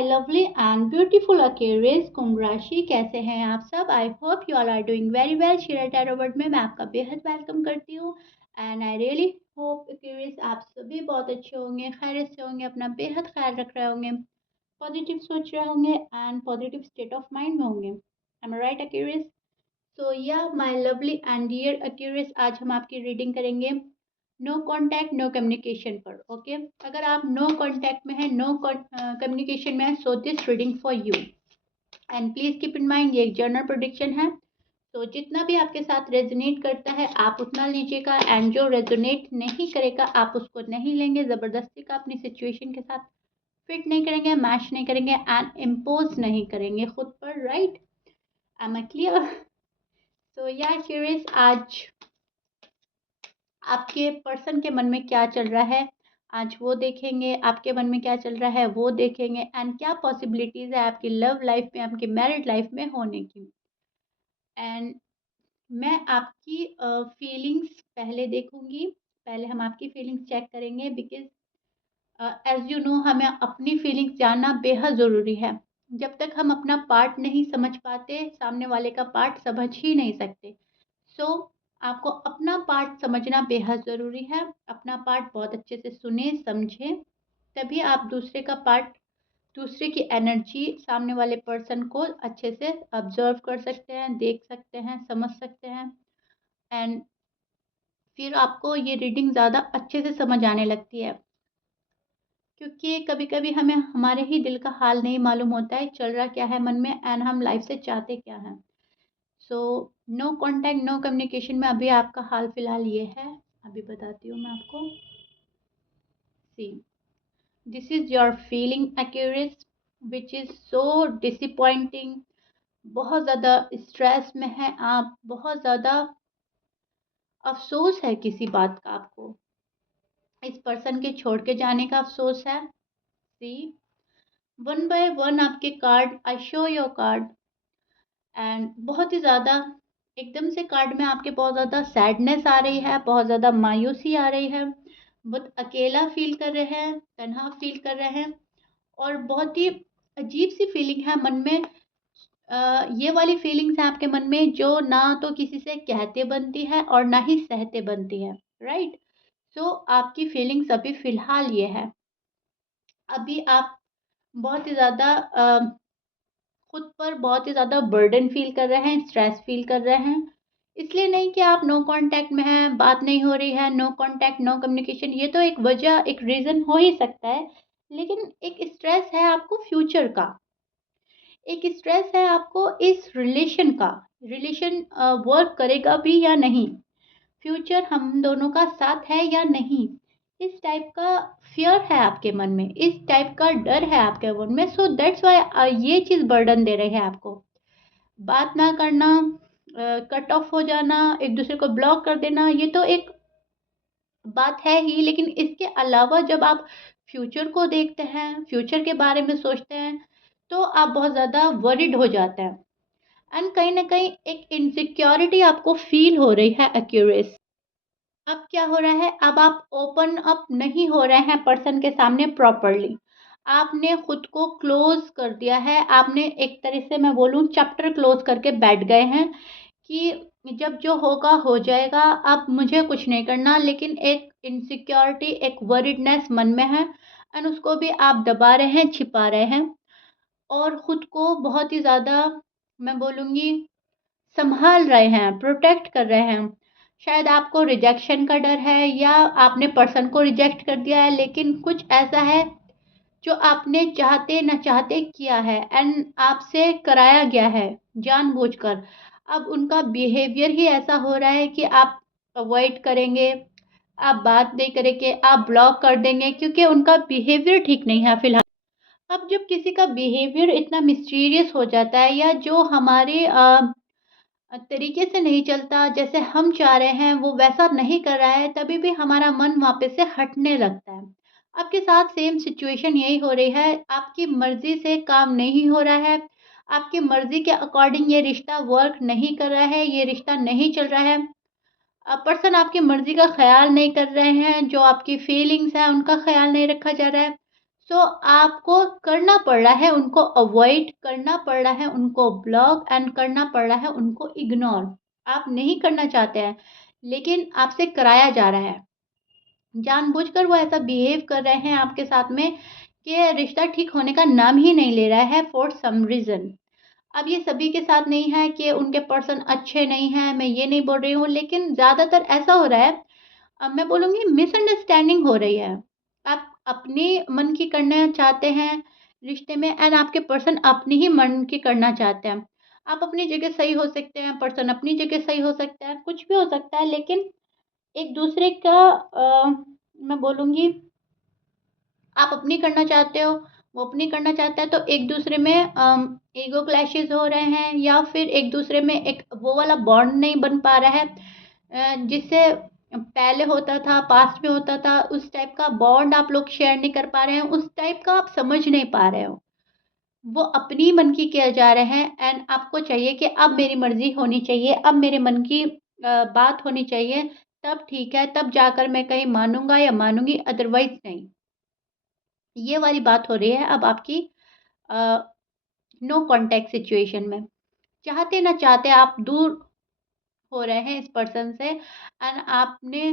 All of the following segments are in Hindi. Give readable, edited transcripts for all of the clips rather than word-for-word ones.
My lovely and beautiful Aquarius, कुंभ राशि। कैसे हैं आप सब? I hope you all are doing very well. Share tarot world में मैं आपका बेहद वेलकम करती हूँ and I really hope Aquarius आप सभी बहुत अच्छे होंगे, खैरियत से होंगे, अपना बेहद ख्याल रख रहे होंगे, पॉजिटिव सोच रहे होंगे and positive state of mind में होंगे। Am I right Aquarius? So yeah my lovely and dear Aquarius, आज हम आपकी रीडिंग करेंगे नो कॉन्टैक्ट नो कम्युनिकेशन पर। ओके, अगर आप नो कॉन्टैक्ट में है, नो कम्युनिकेशन में है, so this reading for you. And please keep in mind ये एक जर्नल प्रोडिक्शन है, तो जितना भी आपके साथ रेजोनेट करता है आप उतना लीजिएगा एंड जो रेजोनेट नहीं करेगा आप उसको नहीं लेंगे। ज़बरदस्ती का अपनी सिचुएशन के साथ फिट नहीं करेंगे, मैच नहीं करेंगे एंड इम्पोज नहीं करेंगे खुद पर। राइट? Am I clear? तो या क्यूरियस, आज आपके पर्सन के मन में क्या चल रहा है आज वो देखेंगे। आपके मन में क्या चल रहा है वो देखेंगे एंड क्या पॉसिबिलिटीज़ है आपकी लव लाइफ में, आपकी मैरिड लाइफ में होने की। एंड मैं आपकी फीलिंग्स पहले देखूंगी, पहले हम आपकी फीलिंग्स चेक करेंगे बिकॉज एज यू नो हमें अपनी फीलिंग्स जानना बेहद ज़रूरी है। जब तक हम अपना पार्ट नहीं समझ पाते सामने वाले का पार्ट समझ ही नहीं सकते। सो आपको अपना पार्ट समझना बेहद ज़रूरी है। अपना पार्ट बहुत अच्छे से सुने समझे, तभी आप दूसरे का पार्ट, दूसरे की एनर्जी, सामने वाले पर्सन को अच्छे से ऑब्जर्व कर सकते हैं, देख सकते हैं, समझ सकते हैं एंड फिर आपको ये रीडिंग ज़्यादा अच्छे से समझ आने लगती है, क्योंकि कभी कभी हमें हमारे ही दिल का हाल नहीं मालूम होता है चल रहा क्या है मन में एंड हम लाइफ से चाहते क्या हैं। So no contact no communication में अभी आपका हाल फिलहाल ये है। अभी बताती हूँ मैं आपको। See, this is your feeling Aquarius which is so disappointing. बहुत ज़्यादा स्ट्रेस में है आप, बहुत ज़्यादा अफसोस है किसी बात का आपको, इस पर्सन के छोड़ के जाने का अफसोस है। सी, वन बाय वन आपके card, I show your card and बहुत ही ज़्यादा एकदम से कार्ड में आपके बहुत ज़्यादा सैडनेस आ रही है, बहुत ज़्यादा मायूसी आ रही है, बहुत अकेला फील कर रहे हैं, तन्हा फील कर रहे हैं और बहुत ही अजीब सी फीलिंग है मन में। ये वाली फीलिंग्स है आपके मन में जो ना तो किसी से कहते बनती है और ना ही सहते बनती है। राइट? सो आपकी फीलिंग्स अभी फ़िलहाल ये है, अभी आप बहुत ही ज़्यादा खुद पर बहुत ही ज़्यादा बर्डन फ़ील कर रहे हैं, स्ट्रेस फ़ील कर रहे हैं। इसलिए नहीं कि आप नो कॉन्टैक्ट में हैं, बात नहीं हो रही है, नो कॉन्टैक्ट, नो कम्युनिकेशन, ये तो एक वजह, एक रीज़न हो ही सकता है। लेकिन एक स्ट्रेस है आपको फ्यूचर का, एक स्ट्रेस है आपको इस रिलेशन का। रिलेशन वर्क करेगा भी या नहीं, फ्यूचर हम दोनों का साथ है या नहीं, इस टाइप का फियर है आपके मन में, इस टाइप का डर है आपके मन में। सो दैट्स वाई ये चीज़ बर्डन दे रही है आपको। बात ना करना, कट ऑफ हो जाना, एक दूसरे को ब्लॉक कर देना, ये तो एक बात है ही, लेकिन इसके अलावा जब आप फ्यूचर को देखते हैं, फ्यूचर के बारे में सोचते हैं, तो आप बहुत ज़्यादा वरिड हो जाते हैं एंड कहीं ना कहीं एक इनसिक्योरिटी आपको फील हो रही है एक्यूरेस। अब क्या हो रहा है, अब आप ओपन अप नहीं हो रहे हैं पर्सन के सामने प्रॉपरली। आपने खुद को क्लोज कर दिया है, आपने एक तरह से मैं बोलूँ चैप्टर क्लोज करके बैठ गए हैं कि जब जो होगा हो जाएगा, अब मुझे कुछ नहीं करना। लेकिन एक इनसिक्योरिटी, एक वरीडनेस मन में है एंड उसको भी आप दबा रहे हैं, छिपा रहे हैं और खुद को बहुत ही ज़्यादा मैं बोलूँगी संभाल रहे हैं, प्रोटेक्ट कर रहे हैं। शायद आपको रिजेक्शन का डर है या आपने पर्सन को रिजेक्ट कर दिया है, लेकिन कुछ ऐसा है जो आपने चाहते न चाहते किया है एंड आपसे कराया गया है जानबूझकर। अब उनका बिहेवियर ही ऐसा हो रहा है कि आप अवॉइड करेंगे, आप बात नहीं करेंगे, आप ब्लॉक कर देंगे क्योंकि उनका बिहेवियर ठीक नहीं है फिलहाल। अब जब किसी का बिहेवियर इतना मिस्टीरियस हो जाता है या जो हमारे तरीके से नहीं चलता, जैसे हम चाह रहे हैं वो वैसा नहीं कर रहा है, तभी भी हमारा मन वापस से हटने लगता है। आपके साथ सेम सिचुएशन यही हो रही है, आपकी मर्ज़ी से काम नहीं हो रहा है, आपकी मर्ज़ी के अकॉर्डिंग ये रिश्ता वर्क नहीं कर रहा है, ये रिश्ता नहीं चल रहा है। पर्सन आपकी मर्ज़ी का ख़्याल नहीं कर रहे हैं, जो आपकी फीलिंग्स हैं उनका ख़्याल नहीं रखा जा रहा है। सो आपको कर करना पड़ रहा है उनको अवॉइड, करना पड़ रहा है उनको ब्लॉक एंड करना पड़ रहा है उनको इग्नोर। आप नहीं करना चाहते हैं, लेकिन आपसे कराया जा रहा है। जानबूझकर वो ऐसा बिहेव कर रहे हैं आपके साथ में कि रिश्ता ठीक होने का नाम ही नहीं ले रहा है फॉर सम रीज़न। अब ये सभी के साथ नहीं है कि उनके पर्सन अच्छे नहीं हैं, मैं ये नहीं बोल रही हूँ, लेकिन ज़्यादातर ऐसा हो रहा है। अब मैं बोलूँगी मिसअंडरस्टैंडिंग हो रही है। आप अपने मन की करना चाहते हैं रिश्ते में एंड आपके पर्सन अपनी ही मन की करना चाहते हैं। आप अपनी जगह सही हो सकते हैं, पर्सन अपनी जगह सही हो सकता है, कुछ भी हो सकता है, लेकिन एक दूसरे का मैं बोलूँगी आप अपनी करना चाहते हो, वो अपनी करना चाहता है, तो एक दूसरे में ईगो क्लैशेज़ हो रहे हैं या फिर एक दूसरे में एक वो वाला बॉन्ड नहीं बन पा रहा है जिससे पहले होता था, पास्ट में होता था, उस टाइप का बॉन्ड आप लोग शेयर नहीं कर पा रहे हैं, उस टाइप का आप समझ नहीं पा रहे हो। वो अपनी मन की किए जा रहे हैं एंड आपको चाहिए कि अब मेरी मर्ज़ी होनी चाहिए, अब मेरे मन की बात होनी चाहिए, तब ठीक है, तब जाकर मैं कहीं मानूँगा या मानूँगी, अदरवाइज़ नहीं। ये वाली बात हो रही है अब आपकी अ, नो कॉन्टैक्ट सिचुएशन में। चाहते ना चाहते आप दूर हो रहे हैं इस पर्सन से एंड आपने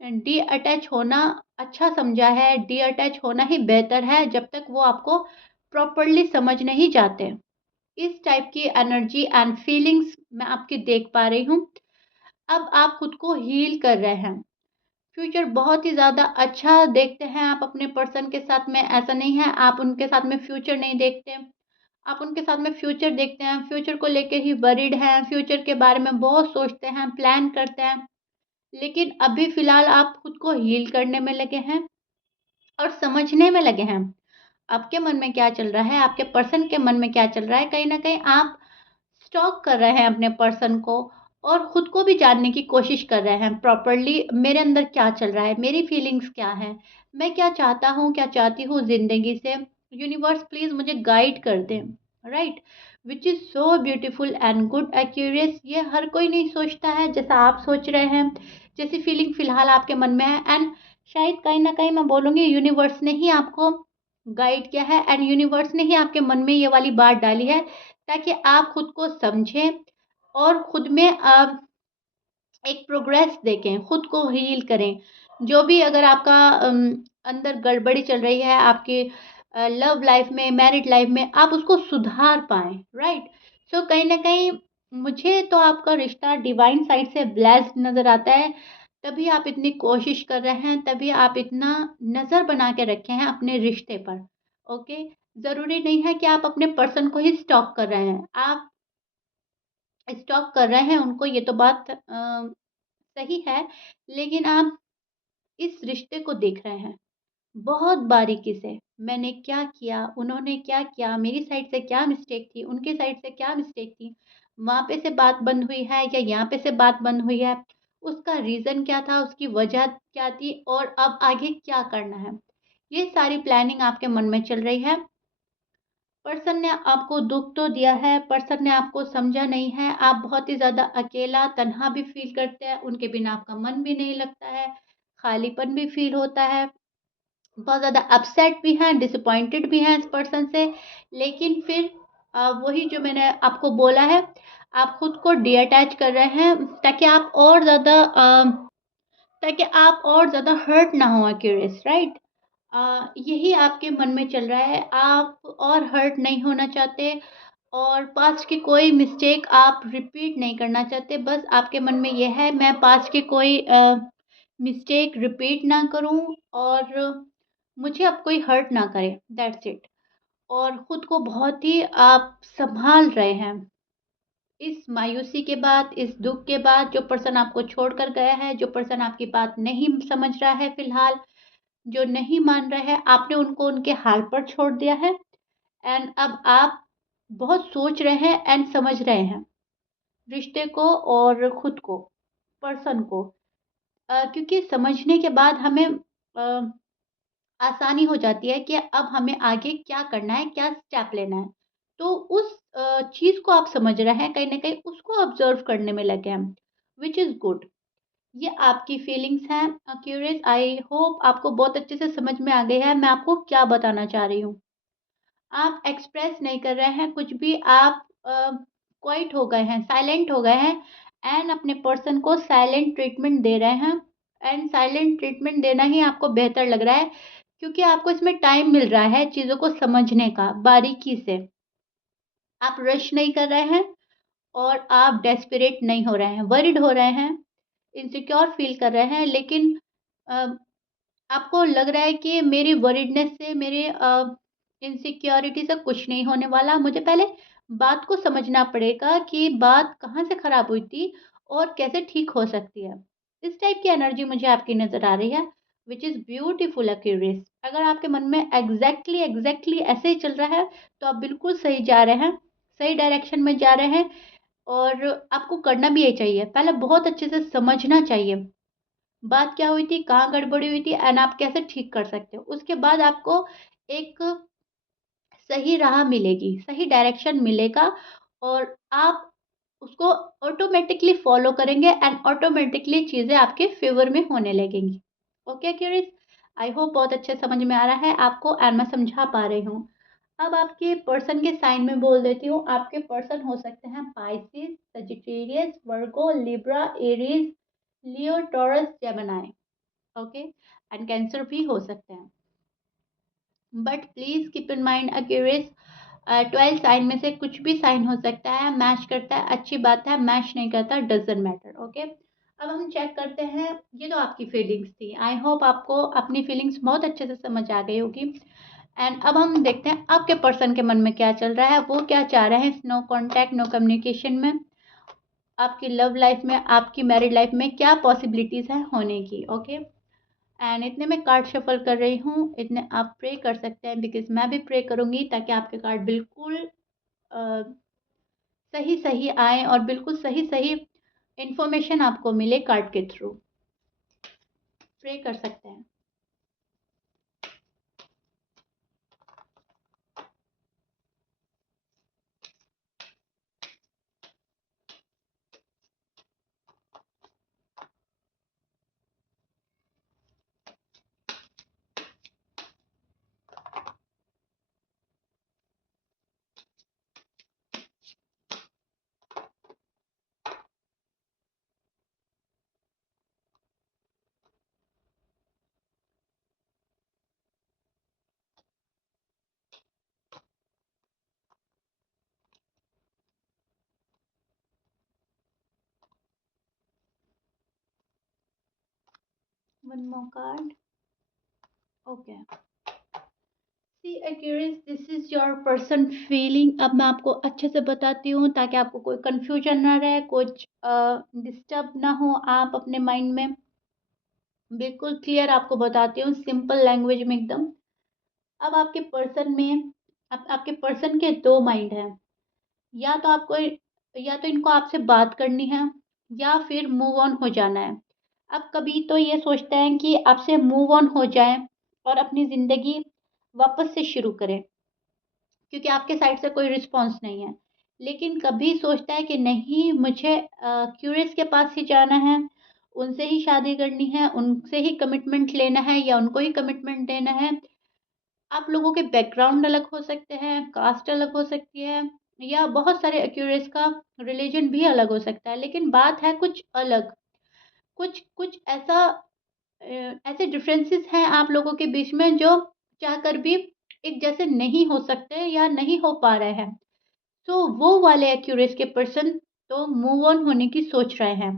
डी-अटैच होना अच्छा समझा है, डी-अटैच होना ही बेहतर है जब तक वो आपको प्रॉपर्ली समझ नहीं जाते। इस टाइप की एनर्जी एंड फीलिंग्स मैं आपकी देख पा रही हूँ। अब आप खुद को हील कर रहे हैं। फ्यूचर बहुत ही ज़्यादा अच्छा देखते हैं आप अपने पर्सन के साथ में, ऐसा नहीं है आप उनके साथ में फ्यूचर नहीं देखते। आप उनके साथ में फ्यूचर देखते हैं, फ्यूचर को लेके ही वरीड हैं, फ्यूचर के बारे में बहुत सोचते हैं, प्लान करते हैं। लेकिन अभी फ़िलहाल आप खुद को हील करने में लगे हैं और समझने में लगे हैं। आपके मन में क्या चल रहा है, आपके पर्सन के मन में क्या चल रहा है, कहीं न कहीं आप स्टॉक कर रहे हैं अपने पर्सन को और खुद को भी जानने की कोशिश कर रहे हैं प्रॉपरली मेरे अंदर क्या चल रहा है, मेरी फीलिंग्स क्या हैं, मैं क्या चाहता हूँ, क्या चाहती हूँ ज़िंदगी से। यूनिवर्स प्लीज़ मुझे गाइड कर दें, right? Which is so beautiful and good Aquarius. ये हर कोई नहीं सोचता है जैसा आप सोच रहे हैं, जैसी फीलिंग फ़िलहाल आपके मन में है एंड शायद कहीं न कहीं मैं बोलूँगी यूनिवर्स ने ही आपको गाइड किया है एंड यूनिवर्स ने ही आपके मन में ये वाली बात डाली है ताकि आप खुद को समझें और खुद में एक प्रोग्रेस देखें, खुद को हील करें। जो भी अगर आपका अंदर गड़बड़ी चल रही है आपके लव लाइफ में, मैरिड लाइफ में, आप उसको सुधार पाएँ, राइट? सो कहीं न कहीं मुझे तो आपका रिश्ता डिवाइन साइड से ब्लेस्ड नज़र आता है, तभी आप इतनी कोशिश कर रहे हैं, तभी आप इतना नज़र बना के रखे हैं अपने रिश्ते पर, ओके? ज़रूरी नहीं है कि आप अपने पर्सन को ही स्टॉक कर रहे हैं। आप स्टॉक कर रहे हैं उनको, ये तो बात सही है, लेकिन आप इस रिश्ते को देख रहे हैं बहुत बारीकी से। मैंने क्या किया, उन्होंने क्या किया, मेरी साइड से क्या मिस्टेक थी, उनकी साइड से क्या मिस्टेक थी, वहाँ पे से बात बंद हुई है या यहाँ पे से बात बंद हुई है, उसका रीज़न क्या था, उसकी वजह क्या थी और अब आगे क्या करना है। ये सारी प्लानिंग आपके मन में चल रही है। पर्सन ने आपको दुःख तो दिया है, पर्सन ने आपको समझा नहीं है, आप बहुत ही ज़्यादा अकेला, तन्हा भी फ़ील करते हैं, उनके बिना आपका मन भी नहीं लगता है, खालीपन भी फ़ील होता है, बहुत ज़्यादा अपसेट भी हैं, डिसअपॉइंटेड भी हैं इस पर्सन से, लेकिन फिर वही जो मैंने आपको बोला है, आप खुद को डिअटैच कर रहे हैं ताकि आप और ज़्यादा हर्ट ना हो क्यूरियस, राइट? यही आपके मन में चल रहा है, आप और हर्ट नहीं होना चाहते और पास्ट की कोई मिस्टेक आप रिपीट नहीं करना चाहते, बस आपके मन में ये है मैं पास्ट की कोई मिस्टेक रिपीट ना करूँ और मुझे अब कोई हर्ट ना करे, दैट्स इट। और खुद को बहुत ही आप सँभाल रहे हैं। इस मायूसी के बाद, इस दुःख के बाद जो पर्सन आपको छोड़कर गया है, जो पर्सन आपकी बात नहीं समझ रहा है फ़िलहाल, जो नहीं मान रहा है, आपने उनको उनके हाल पर छोड़ दिया है एंड अब आप बहुत सोच रहे हैं एंड समझ रहे हैं, रिश्ते को और खुद को, पर्सन को। क्योंकि समझने के बाद हमें आसानी हो जाती है कि अब हमें आगे क्या करना है, क्या स्टेप लेना है। तो उस चीज़ को आप समझ रहे हैं, कहीं न कहीं उसको ऑब्ज़र्व करने में लगे हैं, व्हिच इज़ गुड। ये आपकी फीलिंग्स हैं क्यूरियस, आई होप आपको बहुत अच्छे से समझ में आ गई है मैं आपको क्या बताना चाह रही हूँ। आप एक्सप्रेस नहीं कर रहे हैं कुछ भी, आप क्वाइट हो गए हैं, साइलेंट हो गए हैं एंड अपने पर्सन को साइलेंट ट्रीटमेंट दे रहे हैं। एंड साइलेंट ट्रीटमेंट देना ही आपको बेहतर लग रहा है, क्योंकि आपको इसमें टाइम मिल रहा है चीज़ों को समझने का बारीकी से। आप रश नहीं कर रहे हैं और आप डेस्परेट नहीं हो रहे हैं, वरिड हो रहे हैं, इनसिक्योर फील कर रहे हैं, लेकिन अ, आपको लग रहा है कि मेरी वरीडनेस से, मेरे इनसिक्योरिटी से कुछ नहीं होने वाला। मुझे पहले बात को समझना पड़ेगा कि बात कहाँ से खराब हुई थी और कैसे ठीक हो सकती है। इस टाइप की एनर्जी मुझे आपकी नज़र आ रही है, व्हिच इज़ ब्यूटीफुल एक्यूरेस। अगर आपके मन में एग्ज़ैक्टली ऐसे ही चल रहा है, तो आप बिल्कुल सही जा रहे हैं, सही डायरेक्शन में जा रहे हैं और आपको करना भी यही चाहिए। पहले बहुत अच्छे से समझना चाहिए बात क्या हुई थी, कहाँ गड़बड़ी हुई थी एंड आप कैसे ठीक कर सकते हो। उसके बाद आपको एक सही राह मिलेगी, सही डायरेक्शन मिलेगा और आप उसको ऑटोमेटिकली फ़ॉलो करेंगे एंड ऑटोमेटिकली चीज़ें आपके फ़ेवर में होने लगेंगी। ओके क्यूरीज, आई होप बहुत अच्छे समझ में आ रहा है आपको एंड मैं समझा पा रही हूँ। अब आपके पर्सन के साइन में बोल देती हूँ। आपके पर्सन हो सकते हैं Pisces, Sagittarius, Virgo, Libra, Aries, Leo, Taurus, Gemini. Okay, and Cancer भी हो सकते हैं। But please keep in mind Aquarius, 12 sign में से कुछ भी साइन हो सकता है, मैच करता है अच्छी बात है, मैच नहीं करता डजेंट मैटर। ओके, अब हम चेक करते हैं। ये तो आपकी फीलिंग्स थी, आई होप आपको अपनी फीलिंग्स बहुत अच्छे से समझ आ गई होगी। एंड अब हम देखते हैं आपके पर्सन के मन में क्या चल रहा है, वो क्या चाह रहे हैं नो कॉन्टैक्ट नो कम्युनिकेशन में, आपकी लव लाइफ में, आपकी मैरिड लाइफ में क्या पॉसिबिलिटीज़ है होने की। ओके, एंड इतने मैं कार्ड शफल कर रही हूँ, इतने आप प्रे कर सकते हैं, बिकॉज मैं भी प्रे करूँगी ताकि आपके कार्ड बिल्कुल अ, सही सही आए और बिल्कुल सही सही इंफॉर्मेशन आपको मिले कार्ड के थ्रू। प्रे कर सकते हैं। One more card. Okay, see Aquarius, this is your person feeling. अब मैं आपको अच्छे से बताती हूँ ताकि आपको कोई कंफ्यूजन ना रहे, कुछ डिस्टर्ब ना हो आप अपने माइंड में। बिल्कुल क्लियर आपको बताती हूँ, सिंपल लैंग्वेज में एकदम। अब आपके पर्सन में, अब आपके पर्सन के दो माइंड हैं। या तो आपको, या तो इनको आपसे बात करनी है या फिर मूव ऑन हो जाना है। अब कभी तो ये सोचते हैं कि आपसे मूव ऑन हो जाएं और अपनी ज़िंदगी वापस से शुरू करें, क्योंकि आपके साइड से कोई रिस्पॉन्स नहीं है। लेकिन कभी सोचता है कि नहीं, मुझे क्यूरियस के पास ही जाना है, उनसे ही शादी करनी है, उनसे ही कमिटमेंट लेना है या उनको ही कमिटमेंट देना है। आप लोगों के बैकग्राउंड अलग हो सकते हैं, कास्ट अलग हो सकती है, या बहुत सारे एक्यूरेट्स का रिलीजन भी अलग हो सकता है, लेकिन बात है कुछ अलग। कुछ कुछ ऐसा ऐसे डिफरेंसेस हैं आप लोगों के बीच में जो चाहकर भी एक जैसे नहीं हो सकते या नहीं हो पा रहे हैं। तो वो वाले एक्यूरेट्स के पर्सन तो मूव ऑन होने की सोच रहे हैं,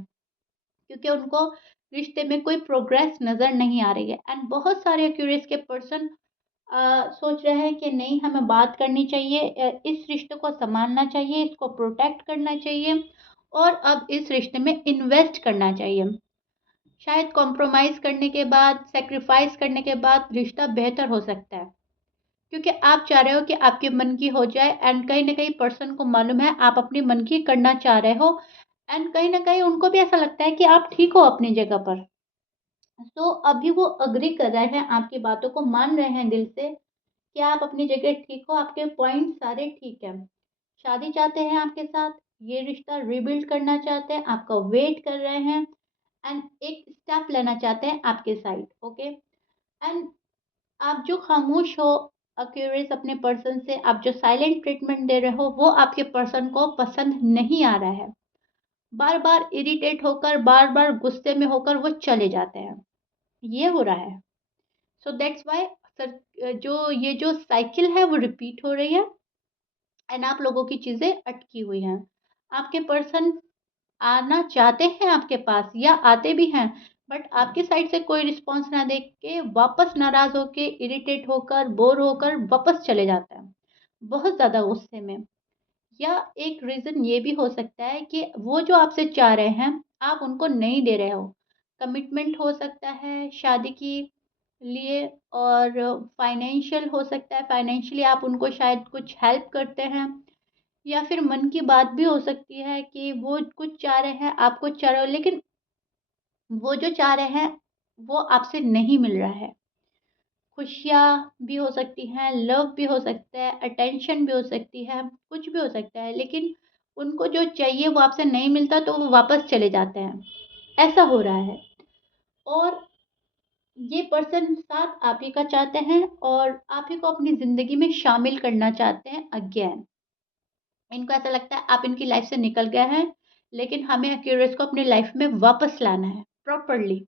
क्योंकि उनको रिश्ते में कोई प्रोग्रेस नज़र नहीं आ रही है। एंड बहुत सारे एक्यूरेट्स के पर्सन सोच रहे हैं कि नहीं, हमें बात करनी चाहिए, इस रिश्ते को संभालना चाहिए, इसको प्रोटेक्ट करना चाहिए और अब इस रिश्ते में इन्वेस्ट करना चाहिए। शायद कॉम्प्रोमाइज़ करने के बाद, सेक्रीफाइस करने के बाद रिश्ता बेहतर हो सकता है, क्योंकि आप चाह रहे हो कि आपके मन की हो जाए एंड कहीं न कहीं पर्सन को मालूम है आप अपनी मन की करना चाह रहे हो एंड कहीं न कहीं उनको भी ऐसा लगता है कि आप ठीक हो अपनी जगह पर। तो अभी वो एग्री कर रहे हैं, आपकी बातों को मान रहे हैं दिल से कि आप अपनी जगह ठीक हो, आपके पॉइंट सारे ठीक हैं। शादी चाहते हैं आपके साथ, ये रिश्ता रिबिल्ड करना चाहते हैं, आपका वेट कर रहे हैं एंड एक स्टेप लेना चाहते हैं आपके साइड। ओके, एंड आप जो खामोश हो, एक्यूरेस अपने पर्सन से आप जो साइलेंट ट्रीटमेंट दे रहे हो वो आपके पर्सन को पसंद नहीं आ रहा है। बार बार इरिटेट होकर, बार बार गुस्से में होकर वो चले जाते हैं, ये हो रहा है। सो दैट्स वाई सर, जो साइकिल है वो रिपीट हो रही है एंड आप लोगों की चीज़ें अटकी हुई हैं। आपके पर्सन आना चाहते हैं आपके पास या आते भी हैं, बट आपकी साइड से कोई रिस्पॉन्स ना देख के वापस नाराज़ होके, इरिटेट होकर, बोर होकर वापस चले जाते हैं, बहुत ज़्यादा गुस्से में। या एक रीज़न ये भी हो सकता है कि वो जो आपसे चाह रहे हैं, आप उनको नहीं दे रहे हो। कमिटमेंट हो सकता है शादी की लिए, और फाइनेंशियल हो सकता है, फाइनेंशियली आप उनको शायद कुछ हेल्प करते हैं, या फिर मन की बात भी हो सकती है कि वो कुछ चाह रहे हैं, आप कुछ चाह रहे हो, लेकिन वो जो चाह रहे हैं, वो आपसे नहीं मिल रहा है। खुशियाँ भी हो सकती हैं, लव भी हो सकता है, अटेंशन भी हो सकती है, कुछ भी हो सकता है, लेकिन उनको जो चाहिए वो आपसे नहीं मिलता तो वो वापस चले जाते हैं, ऐसा हो रहा है। और ये पर्सन साथ आप ही का चाहते हैं और आप ही को अपनी ज़िंदगी में शामिल करना चाहते हैं अगेन। इनको ऐसा लगता है आप इनकी लाइफ से निकल गए हैं, लेकिन हमें एक्यूरेस को अपनी लाइफ में वापस लाना है प्रॉपरली।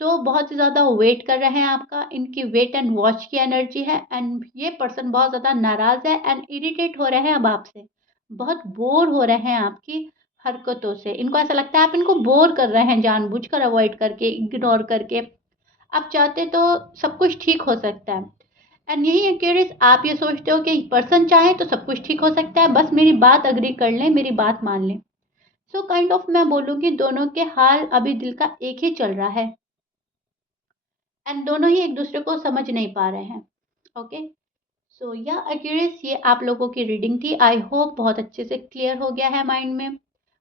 सो बहुत ही ज़्यादा वेट कर रहे हैं आपका, इनकी वेट एंड वॉच की एनर्जी है एंड ये पर्सन बहुत ज़्यादा नाराज़ है एंड इरिटेट हो रहे हैं अब आपसे। बहुत बोर हो रहे हैं आपकी हरकतों से। इनको ऐसा लगता है आप इनको बोर कर रहे हैं जानबूझकर, अवॉइड करके, इग्नोर करके। आप चाहते तो सब कुछ ठीक हो सकता है। एंड यही एक्यूरेस आप ये सोचते हो कि पर्सन चाहे तो सब कुछ ठीक हो सकता है, बस मेरी बात एग्री कर लें, मेरी बात मान लें। सो काइंड ऑफ मैं बोलूँगी दोनों के हाल अभी दिल का एक ही चल रहा है एंड दोनों ही एक दूसरे को समझ नहीं पा रहे हैं। ओके, सो या एक्यूरेस ये आप लोगों की रीडिंग थी। आई होप बहुत अच्छे से क्लियर हो गया है माइंड में,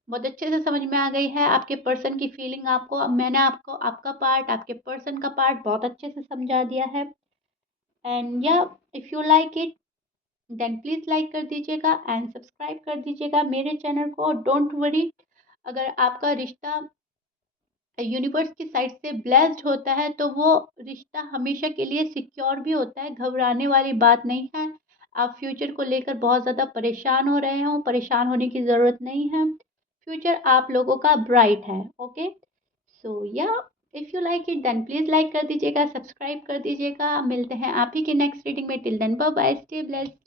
बहुत अच्छे से समझ में आ गई है आपके पर्सन की फीलिंग। आपको अब मैंने आपको आपका पार्ट, आपके पर्सन का पार्ट बहुत अच्छे से समझा दिया है। And yeah if you like it then please like कर दीजिएगा एंड सब्सक्राइब कर दीजिएगा मेरे चैनल को। डोंट वरी, अगर आपका रिश्ता यूनिवर्स की साइड से ब्लेस्ड होता है तो वो रिश्ता हमेशा के लिए सिक्योर भी होता है, घबराने वाली बात नहीं है। आप फ्यूचर को लेकर बहुत ज़्यादा परेशान हो रहे हो, परेशान होने की ज़रूरत नहीं है। फ्यूचर आप लोगों का ब्राइट है। Okay, so yeah if you like it then please like कर दीजिएगा, सब्सक्राइब कर दीजिएगा। मिलते हैं आप ही की नेक्स्ट रीडिंग में। Till then bye bye, stay blessed.